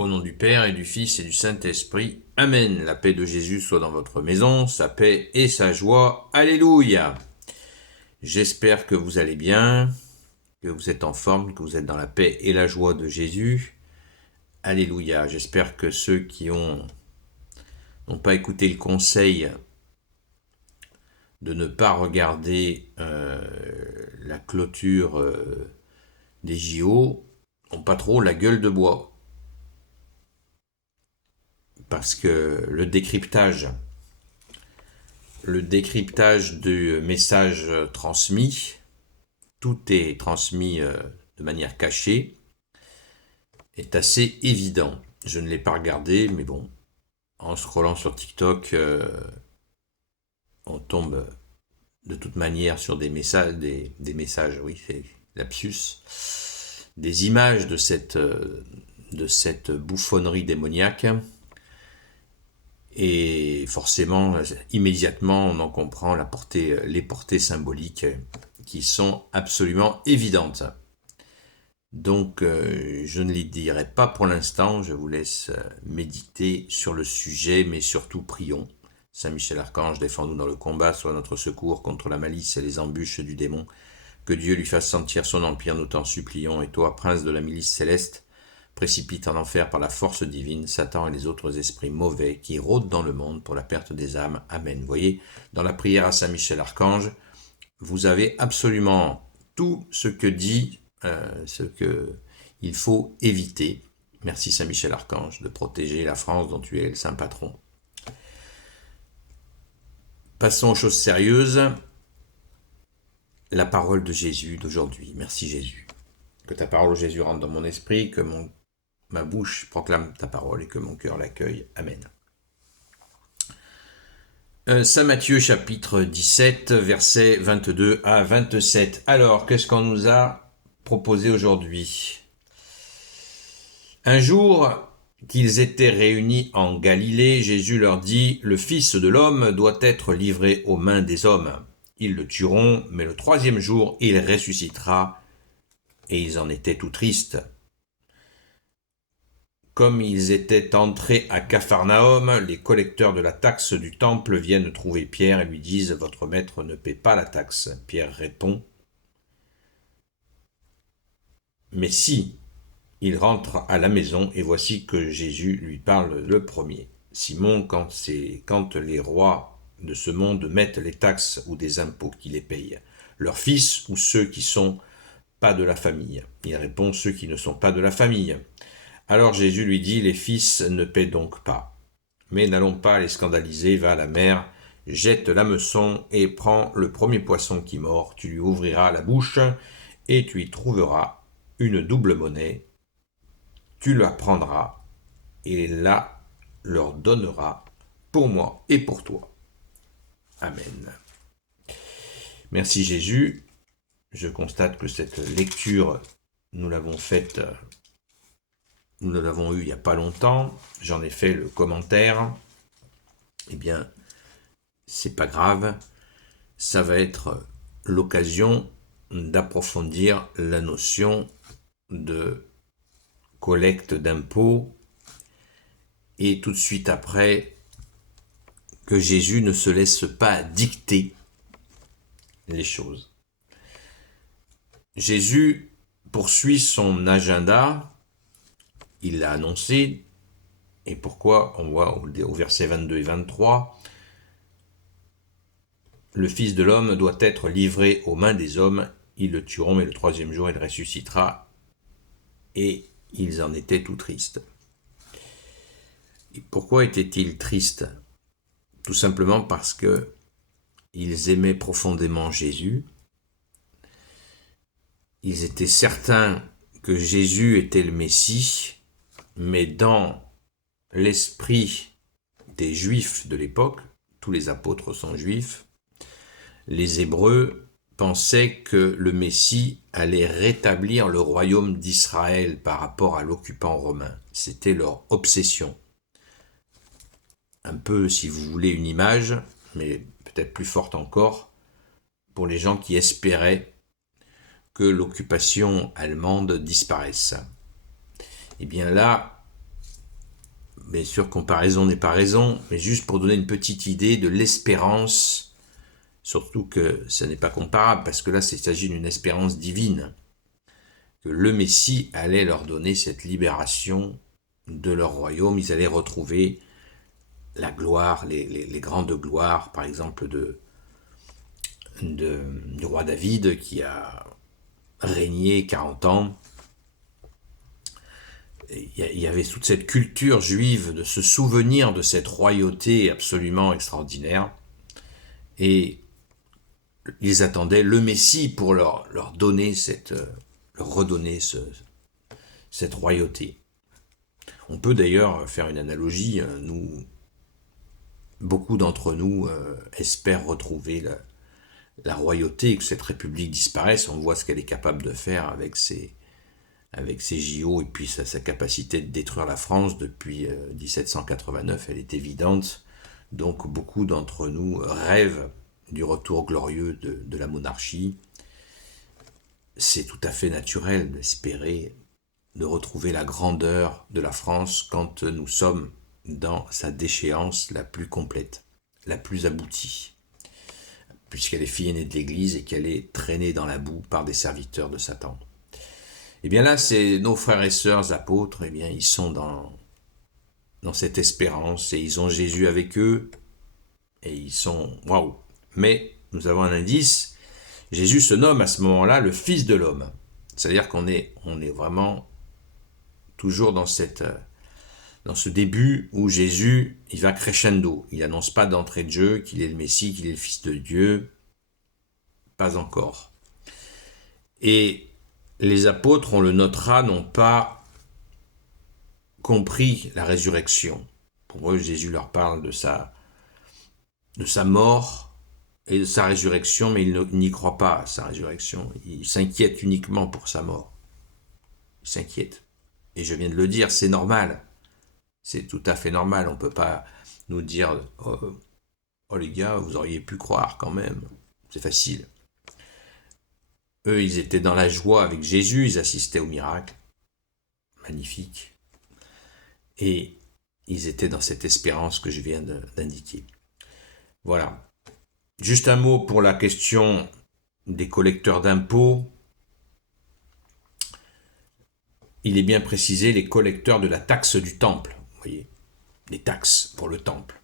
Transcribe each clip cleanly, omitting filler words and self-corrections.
Au nom du Père et du Fils et du Saint-Esprit. Amen. La paix de Jésus soit dans votre maison, sa paix et sa joie. Alléluia. J'espère que vous allez bien, que vous êtes en forme, que vous êtes dans la paix et la joie de Jésus. Alléluia. J'espère que ceux qui n'ont pas écouté le conseil de ne pas regarder la clôture des JO n'ont pas trop la gueule de bois. Parce que le décryptage du message transmis, tout est transmis de manière cachée, est assez évident. Je ne l'ai pas regardé, mais bon, en scrollant sur TikTok, on tombe de toute manière sur des messages, oui, c'est lapsus, des images de cette bouffonnerie démoniaque. Et forcément, immédiatement, on en comprend les portées symboliques qui sont absolument évidentes. Donc, je ne les dirai pas pour l'instant, je vous laisse méditer sur le sujet, mais surtout prions. Saint Michel Archange, défends-nous dans le combat, sois notre secours contre la malice et les embûches du démon. Que Dieu lui fasse sentir son empire, nous t'en supplions. Et toi, prince de la milice céleste, précipite en enfer par la force divine Satan et les autres esprits mauvais qui rôdent dans le monde pour la perte des âmes. Amen. Vous voyez, dans la prière à Saint Michel Archange, vous avez absolument tout ce que dit, ce qu'il faut éviter. Merci Saint Michel Archange de protéger la France dont tu es le saint patron. Passons aux choses sérieuses. La parole de Jésus d'aujourd'hui. Merci Jésus. Que ta parole, Jésus, rentre dans mon esprit, que ma bouche proclame ta parole et que mon cœur l'accueille. Amen. Saint Matthieu chapitre 17, versets 22 à 27. Alors, qu'est-ce qu'on nous a proposé aujourd'hui ? Un jour qu'ils étaient réunis en Galilée, Jésus leur dit « Le Fils de l'homme doit être livré aux mains des hommes. Ils le tueront, mais le troisième jour, il ressuscitera. » Et ils en étaient tout tristes. Comme ils étaient entrés à Capharnaüm, les collecteurs de la taxe du temple viennent trouver Pierre et lui disent « Votre maître ne paie pas la taxe. » Pierre répond « Mais si !» Il rentre à la maison et voici que Jésus lui parle le premier. « Simon, quand les rois de ce monde mettent les taxes ou des impôts, qui les payent, leurs fils ou ceux qui sont pas de la famille ?» Il répond « Ceux qui ne sont pas de la famille. » Alors Jésus lui dit « Les fils ne paient donc pas. Mais n'allons pas les scandaliser, va à la mer, jette l'hameçon et prends le premier poisson qui mord, tu lui ouvriras la bouche et tu y trouveras une double monnaie. Tu la prendras et là leur donneras pour moi et pour toi. » Amen. Merci Jésus. Je constate que cette lecture, nous l'avons eue il n'y a pas longtemps. J'en ai fait le commentaire. Eh bien, c'est pas grave. Ça va être l'occasion d'approfondir la notion de collecte d'impôts et tout de suite après que Jésus ne se laisse pas dicter les choses. Jésus poursuit son agenda, il l'a annoncé, et pourquoi on voit au verset 22 et 23, le Fils de l'homme doit être livré aux mains des hommes, ils le tueront, mais le troisième jour il ressuscitera, et ils en étaient tout tristes. Et pourquoi étaient-ils tristes ? Tout simplement parce que ils aimaient profondément Jésus. Ils étaient certains que Jésus était le Messie, mais dans l'esprit des Juifs de l'époque, tous les apôtres sont juifs, les Hébreux pensaient que le Messie allait rétablir le royaume d'Israël par rapport à l'occupant romain. C'était leur obsession. Un peu, si vous voulez, une image, mais peut-être plus forte encore, pour les gens qui espéraient que l'occupation allemande disparaisse. Et bien là, bien sûr, comparaison n'est pas raison, mais juste pour donner une petite idée de l'espérance, surtout que ce n'est pas comparable, parce que là, il s'agit d'une espérance divine, que le Messie allait leur donner cette libération de leur royaume, ils allaient retrouver la gloire, les grandes gloires, par exemple du roi David qui a régné 40 ans. Il y avait toute cette culture juive de se souvenir de cette royauté absolument extraordinaire. Et ils attendaient le Messie pour leur donner leur redonner cette royauté. On peut d'ailleurs faire une analogie. Beaucoup d'entre nous espèrent retrouver la royauté, que cette république disparaisse. On voit ce qu'elle est capable de faire avec ses JO et puis sa capacité de détruire la France depuis 1789, elle est évidente. Donc beaucoup d'entre nous rêvent du retour glorieux de la monarchie. C'est tout à fait naturel d'espérer de retrouver la grandeur de la France quand nous sommes dans sa déchéance la plus complète, la plus aboutie, puisqu'elle est fille aînée de l'Église et qu'elle est traînée dans la boue par des serviteurs de Satan. Et bien là, c'est nos frères et sœurs apôtres, eh bien ils sont dans cette espérance et ils ont Jésus avec eux et ils sont waouh. Mais nous avons un indice. Jésus se nomme à ce moment-là le Fils de l'homme. C'est-à-dire qu'on est vraiment toujours dans ce début où Jésus, il va crescendo. Il n'annonce pas d'entrée de jeu qu'il est le Messie, qu'il est le Fils de Dieu. Pas encore. Et les apôtres, on le notera, n'ont pas compris la résurrection. Pour eux, Jésus leur parle de sa mort et de sa résurrection, mais ils n'y croient pas à sa résurrection. Ils s'inquiètent uniquement pour sa mort. Ils s'inquiètent. Et je viens de le dire, c'est normal. C'est tout à fait normal. On ne peut pas nous dire « Oh les gars, vous auriez pu croire quand même. » C'est facile. Eux, ils étaient dans la joie avec Jésus, ils assistaient au miracle. Magnifique. Et ils étaient dans cette espérance que je viens d'indiquer. Voilà. Juste un mot pour la question des collecteurs d'impôts. Il est bien précisé les collecteurs de la taxe du temple. Vous voyez, les taxes pour le temple.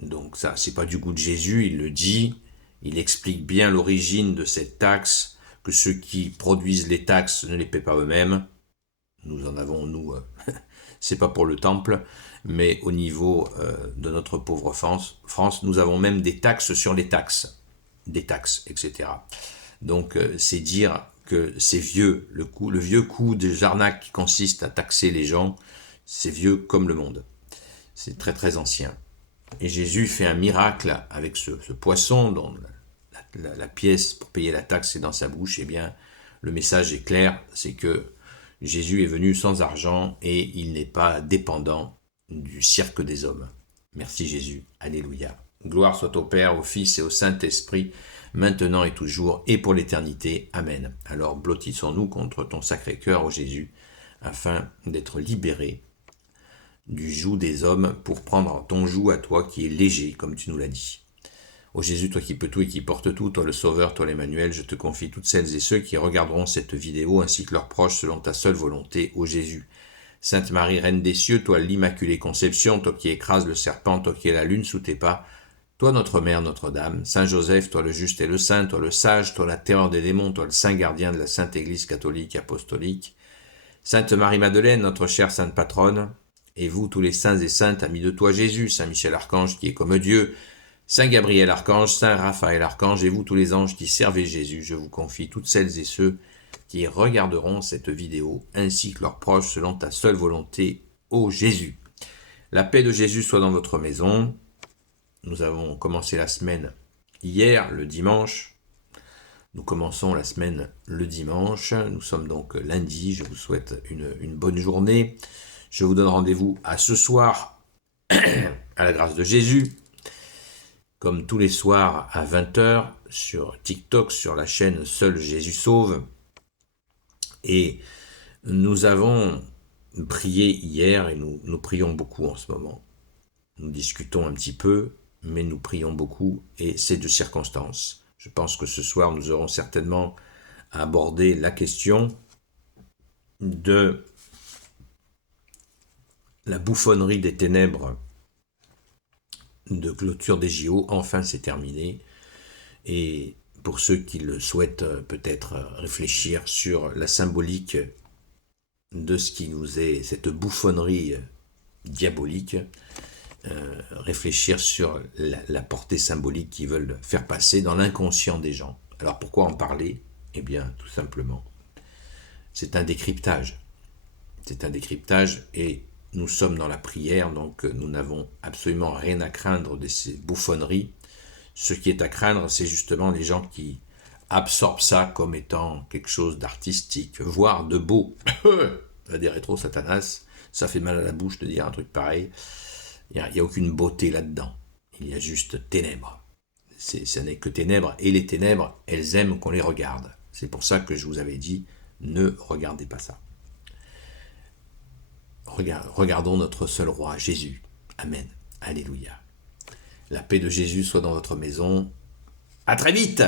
Donc ça, c'est pas du goût de Jésus, il le dit. Il explique bien l'origine de cette taxe, que ceux qui produisent les taxes ne les paient pas eux-mêmes. Nous en avons, c'est pas pour le temple, mais au niveau de notre pauvre France, nous avons même des taxes sur les taxes, des taxes, etc. Donc c'est dire que c'est vieux, le vieux coup de Jarnac qui consiste à taxer les gens, c'est vieux comme le monde. C'est très très ancien. Et Jésus fait un miracle avec ce poisson dont la pièce pour payer la taxe est dans sa bouche. Eh bien, le message est clair, c'est que Jésus est venu sans argent et il n'est pas dépendant du cirque des hommes. Merci Jésus. Alléluia. Gloire soit au Père, au Fils et au Saint-Esprit, maintenant et toujours, et pour l'éternité. Amen. Alors blottissons-nous contre ton Sacré-Cœur, ô Jésus, afin d'être libérés du joug des hommes pour prendre ton joug à toi qui est léger, comme tu nous l'as dit. Ô Jésus, toi qui peux tout et qui portes tout, toi le Sauveur, toi l'Emmanuel, je te confie toutes celles et ceux qui regarderont cette vidéo ainsi que leurs proches selon ta seule volonté, ô Jésus. Sainte Marie, Reine des cieux, toi l'Immaculée Conception, toi qui écrases le serpent, toi qui es la lune sous tes pas, toi notre Mère, Notre-Dame, Saint Joseph, toi le juste et le saint, toi le sage, toi la terreur des démons, toi le saint gardien de la Sainte Église catholique et apostolique, Sainte Marie-Madeleine, notre chère Sainte Patronne, et vous tous les saints et saintes, amis de toi Jésus, Saint Michel Archange qui est comme Dieu, Saint Gabriel Archange, Saint Raphaël Archange, et vous tous les anges qui servez Jésus, je vous confie toutes celles et ceux qui regarderont cette vidéo, ainsi que leurs proches, selon ta seule volonté, ô Jésus. La paix de Jésus soit dans votre maison. Nous avons commencé la semaine hier, le dimanche. Nous commençons la semaine le dimanche. Nous sommes donc lundi. Je vous souhaite une bonne journée. Je vous donne rendez-vous à ce soir, à la grâce de Jésus, comme tous les soirs à 20h, sur TikTok, sur la chaîne Seul Jésus Sauve. Et nous avons prié hier et nous prions beaucoup en ce moment. Nous discutons un petit peu, mais nous prions beaucoup et c'est de circonstance. Je pense que ce soir, nous aurons certainement à aborder la question de la bouffonnerie des ténèbres de clôture des JO. Enfin, c'est terminé. Et pour ceux qui le souhaitent peut-être réfléchir sur la symbolique de ce qui nous est, cette bouffonnerie diabolique, réfléchir sur la portée symbolique qu'ils veulent faire passer dans l'inconscient des gens. Alors pourquoi en parler? Eh bien, tout simplement, c'est un décryptage. C'est un décryptage et nous sommes dans la prière, donc nous n'avons absolument rien à craindre de ces bouffonneries. Ce qui est à craindre, c'est justement les gens qui absorbent ça comme étant quelque chose d'artistique, voire de beau. Des rétro-satanas, ça fait mal à la bouche de dire un truc pareil. Il n'y a aucune beauté là-dedans. Il y a juste ténèbres. Ce n'est que ténèbres, et les ténèbres, elles aiment qu'on les regarde. C'est pour ça que je vous avais dit, ne regardez pas ça. Regardons notre seul roi, Jésus. Amen. Alléluia. La paix de Jésus soit dans votre maison. À très vite!